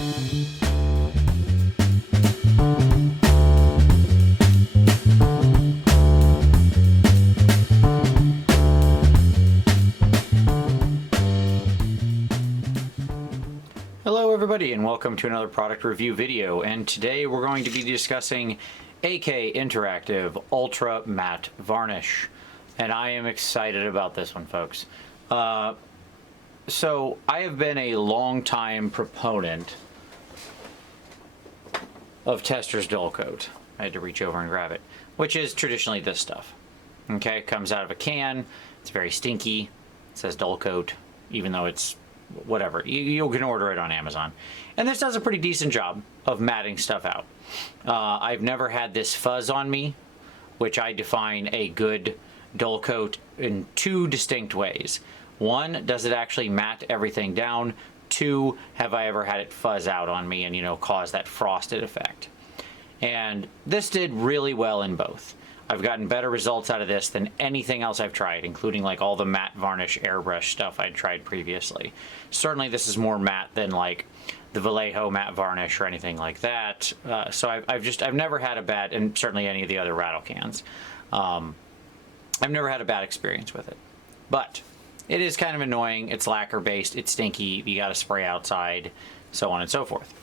Hello everybody and welcome to another product review video, and today we're going to be discussing AK Interactive Ultra Matte Varnish, and I am excited about this one, folks. So I have been a long time proponent of Tester's Dull Coat. I had to reach over and grab it, which is traditionally this stuff. Okay, it comes out of a can, it's very stinky, it says Dull Coat, even though it's whatever. You can order it on Amazon. And this does a pretty decent job of matting stuff out. I've never had this fuzz on me, which I define a good dull coat in two distinct ways. One, does it actually matte everything down? Two, have I ever had it fuzz out on me and, you know, cause that frosted effect? And this did really well in both. I've gotten better results out of this than anything else I've tried, including like all the matte varnish airbrush stuff I'd tried previously. Certainly this is more matte than like the Vallejo matte varnish or anything like that. So I've never had a bad, and certainly any of the other rattle cans, I've never had a bad experience with it. But it is kind of annoying. It's lacquer based, it's stinky, you gotta spray outside, so on and so forth.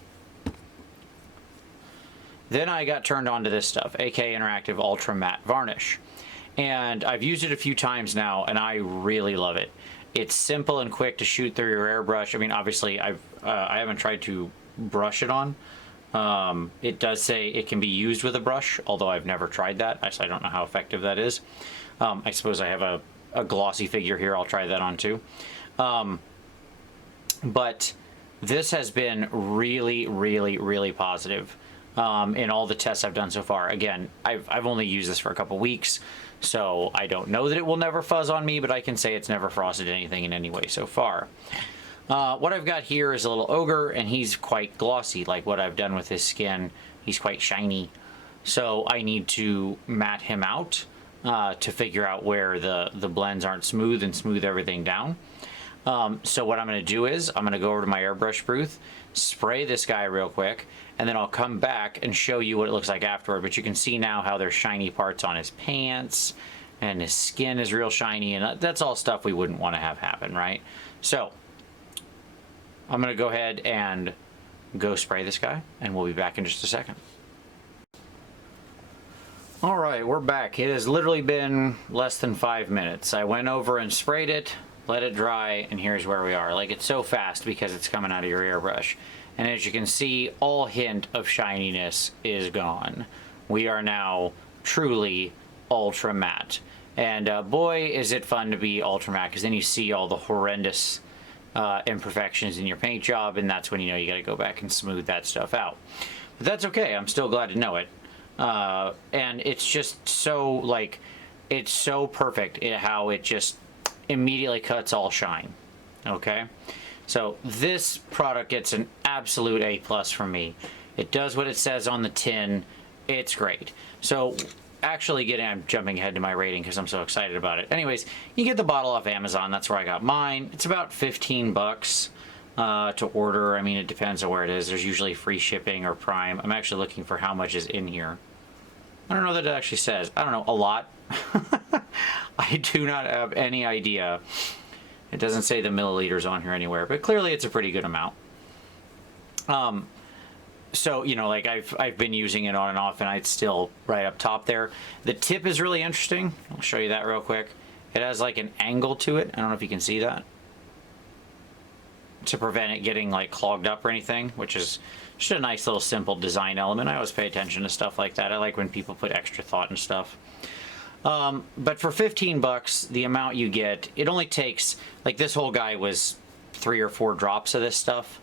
Then I got turned on to this stuff, AK Interactive Ultra Matte Varnish. And I've used it a few times now, and I really love it. It's simple and quick to shoot through your airbrush. I mean, obviously, I haven't tried to brush it on. It does say it can be used with a brush, although I've never tried that. Actually, I don't know how effective that is. I suppose I have a glossy figure here. I'll try that on too. But this has been really, really, really positive. In all the tests I've done so far. Again, I've only used this for a couple weeks, so I don't know that it will never fuzz on me, but I can say it's never frosted anything in any way so far. What I've got here is a little ogre, and he's quite glossy. Like what I've done with his skin, he's quite shiny. So I need to matte him out to figure out where the blends aren't smooth and smooth everything down. So what I'm going to do is I'm going to go over to my airbrush booth, spray this guy real quick, and then I'll come back and show you what it looks like afterward. But you can see now how there's shiny parts on his pants, and his skin is real shiny, and that's all stuff we wouldn't want to have happen, right? So I'm going to go ahead and go spray this guy, and we'll be back in just a second. All right, we're back. It has literally been less than 5 minutes. I went over and sprayed it, let it dry, and here's where we are. Like, it's so fast because it's coming out of your airbrush. And as you can see, all hint of shininess is gone. We are now truly ultra matte. And boy, is it fun to be ultra matte, because then you see all the horrendous imperfections in your paint job, and that's when you know you gotta go back and smooth that stuff out. But that's okay, I'm still glad to know it. And it's just so, like, it's so perfect how it just immediately cuts all shine, okay? So this product gets an absolute A+ from me. It does what it says on the tin. It's great. So actually I'm jumping ahead to my rating because I'm so excited about it. Anyways, you get the bottle off Amazon. That's where I got mine. It's about 15 bucks to order. I mean, it depends on where it is. There's usually free shipping or Prime. I'm actually looking for how much is in here. I don't know that it actually says. I don't know, a lot. I do not have any idea. It doesn't say the milliliters on here anywhere, but clearly it's a pretty good amount. So, you know, like I've been using it on and off, and it's still right up top there. The tip is really interesting. I'll show you that real quick. It has like an angle to it. I don't know if you can see that. To prevent it getting like clogged up or anything, which is just a nice little simple design element. I always pay attention to stuff like that. I like when people put extra thought in stuff. But for 15 bucks, the amount you get, it only takes, like this whole guy was 3 or 4 drops of this stuff,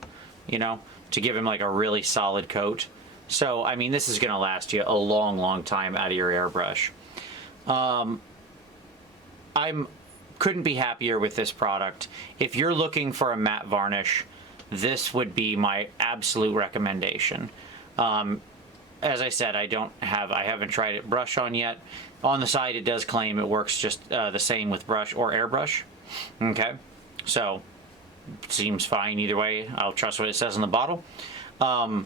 you know, to give him like a really solid coat. So, I mean, this is going to last you a long, long time out of your airbrush. Couldn't be happier with this product. If you're looking for a matte varnish, this would be my absolute recommendation. As I said, I haven't tried it brush on yet. On the side, it does claim it works just the same with brush or airbrush. Okay, so seems fine either way. I'll trust what it says on the bottle. They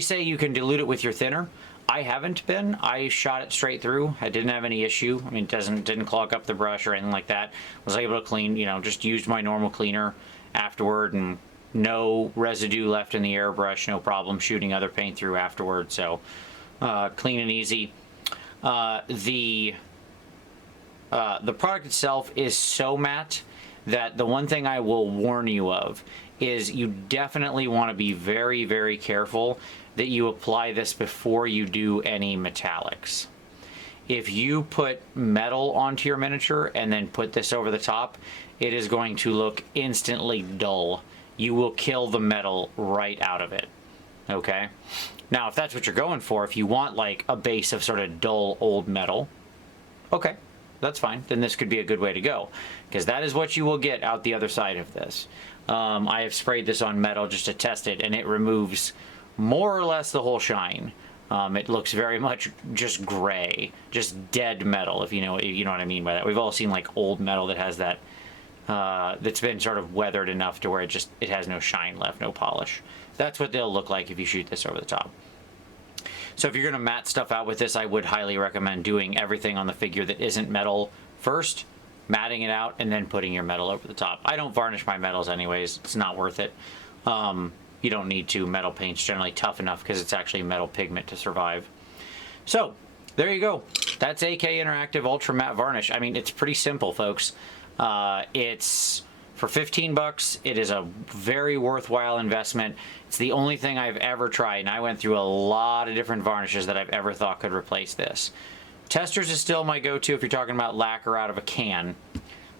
say you can dilute it with your thinner. I haven't been. I shot it straight through. I didn't have any issue. I mean, it didn't clog up the brush or anything like that. Was able to clean, you know, just used my normal cleaner afterward, and no residue left in the airbrush. No problem shooting other paint through afterward. So clean and easy. The product itself is so matte that the one thing I will warn you of is you definitely want to be very, very careful that you apply this before you do any metallics. If you put metal onto your miniature and then put this over the top, it is going to look instantly dull. You will kill the metal right out of it. Okay? Now, if that's what you're going for, if you want like a base of sort of dull old metal, okay, that's fine. Then this could be a good way to go, because that is what you will get out the other side of this. I have sprayed this on metal just to test it, and it removes more or less the whole shine. It looks very much just gray, just dead metal, if you know what I mean by that. We've all seen like old metal that has that, that's been sort of weathered enough to where it has no shine left, no polish. That's what they'll look like if you shoot this over the top. So if you're going to matte stuff out with this, I would highly recommend doing everything on the figure that isn't metal first, matting it out, and then putting your metal over the top. I don't varnish my metals anyways. It's not worth it. You don't need to. Metal paint's generally tough enough because it's actually metal pigment to survive. So there you go. That's AK Interactive Ultra Matte Varnish. I mean, it's pretty simple, folks. It's for 15 bucks. It is a very worthwhile investment. It's the only thing I've ever tried, and I went through a lot of different varnishes that I've ever thought could replace this. Testers is still my go-to if you're talking about lacquer out of a can.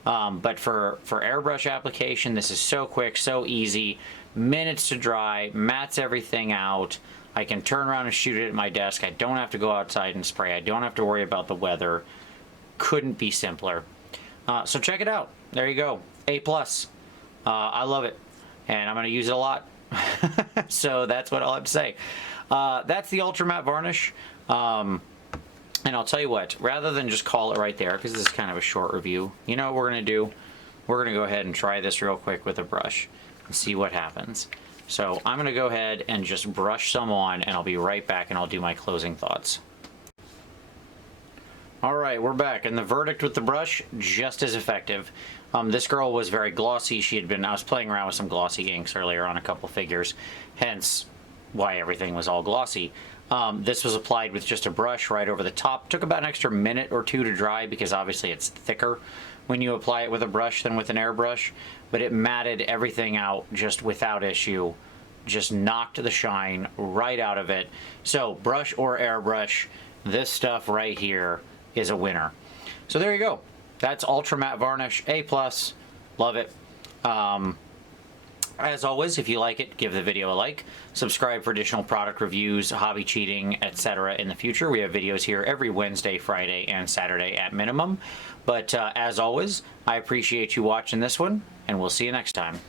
But for airbrush application, this is so quick, so easy. Minutes to dry, mats everything out. I can turn around and shoot it at my desk. I don't have to go outside and spray. I don't have to worry about the weather. Couldn't be simpler. So check it out. There you go. A+. I love it. And I'm going to use it a lot. So that's what I'll have to say. That's the Ultra Matte Varnish. And I'll tell you what, rather than just call it right there, because this is kind of a short review, you know what we're going to do? We're going to go ahead and try this real quick with a brush and see what happens. So I'm going to go ahead and just brush some on, and I'll be right back and I'll do my closing thoughts. Alright, we're back, and the verdict with the brush, just as effective. This girl was very glossy. I was playing around with some glossy inks earlier on a couple figures, hence why everything was all glossy. This was applied with just a brush right over the top. Took about an extra minute or two to dry because obviously it's thicker when you apply it with a brush than with an airbrush, but it matted everything out just without issue. Just knocked the shine right out of it. So brush or airbrush, this stuff right here is a winner. So there you go. That's Ultra Matte Varnish, A+. Love it. As always, if you like it, give the video a like. Subscribe for additional product reviews, hobby cheating, etc. in the future. We have videos here every Wednesday, Friday, and Saturday at minimum. But as always, I appreciate you watching this one, and we'll see you next time.